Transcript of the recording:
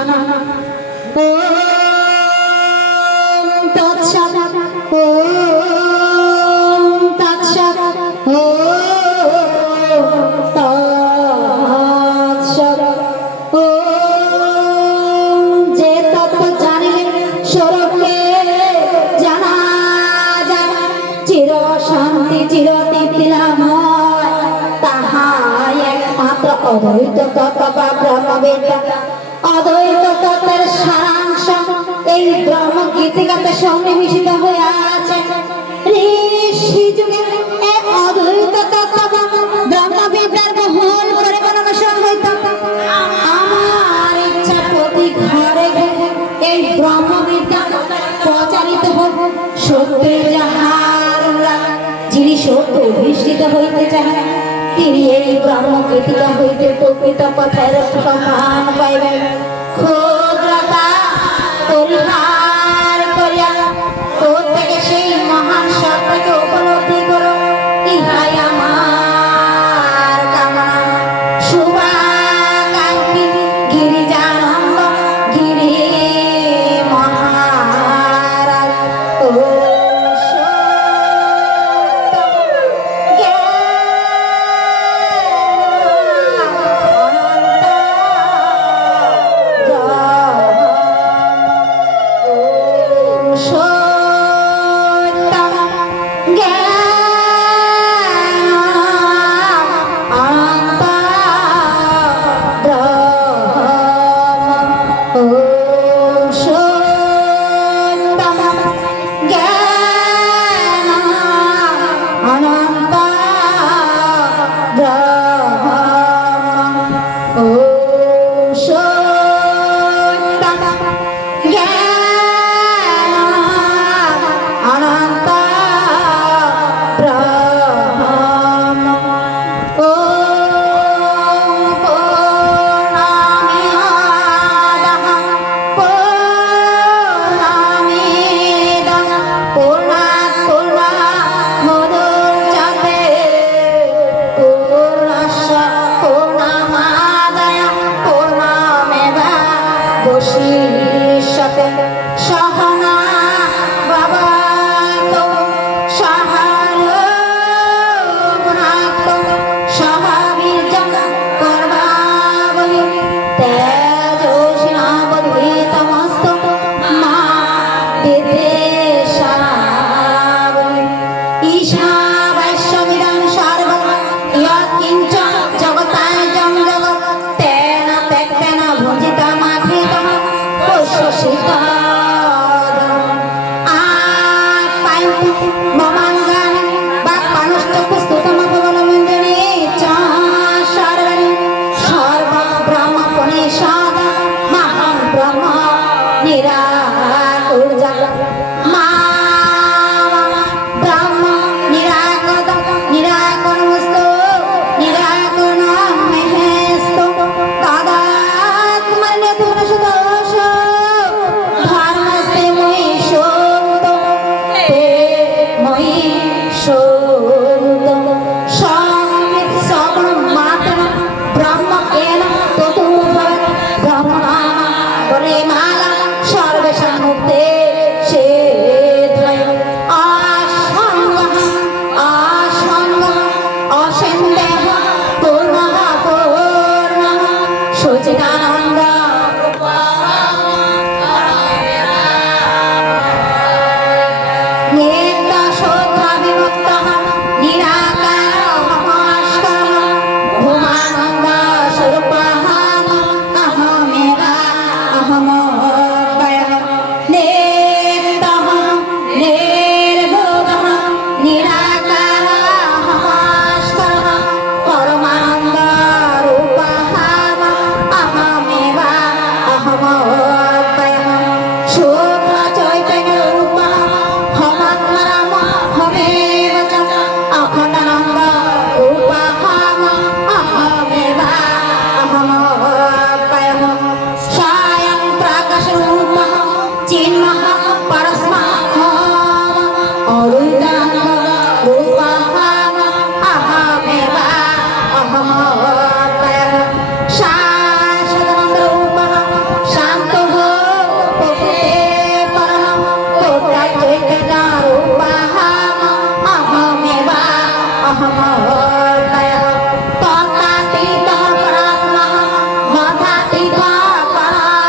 জানা ও তৎসৎ ও তৎসৎ ও তৎসৎ ও যে তত্ত্ব জানিলে স্বরূপকে জানা যায় চির শান্তি চির তৃপ্তি লাভ হয় তাহাই একমাত্র অদ্বৈত তত্ত্ব বা ব্রহ্মবিদ্যা। অদ্বৈত তত্ত্বের সারাংশ এই ব্রহ্ম গীতিকাতে সন্নিবেশিত হয়ে আছে। ঋষি যুগে এই অদ্বৈত তত্ত্ব বা ব্রহ্মবিদ্যার বহুল পরিমাণে হইত। আমার ইচ্ছা প্রতি ঘরে ঘরে এই ব্রহ্মবিদ্যা প্রচারিত হোক। সত্যে যাহার যিনি সত্য অধিষ্ঠিত হইতে চান তিনি এই ব্রহ্ম গীতিকা হইতে প্রকৃত পথের সন্ধান পাইবেন। ক্ষুদ্রতা পরিহার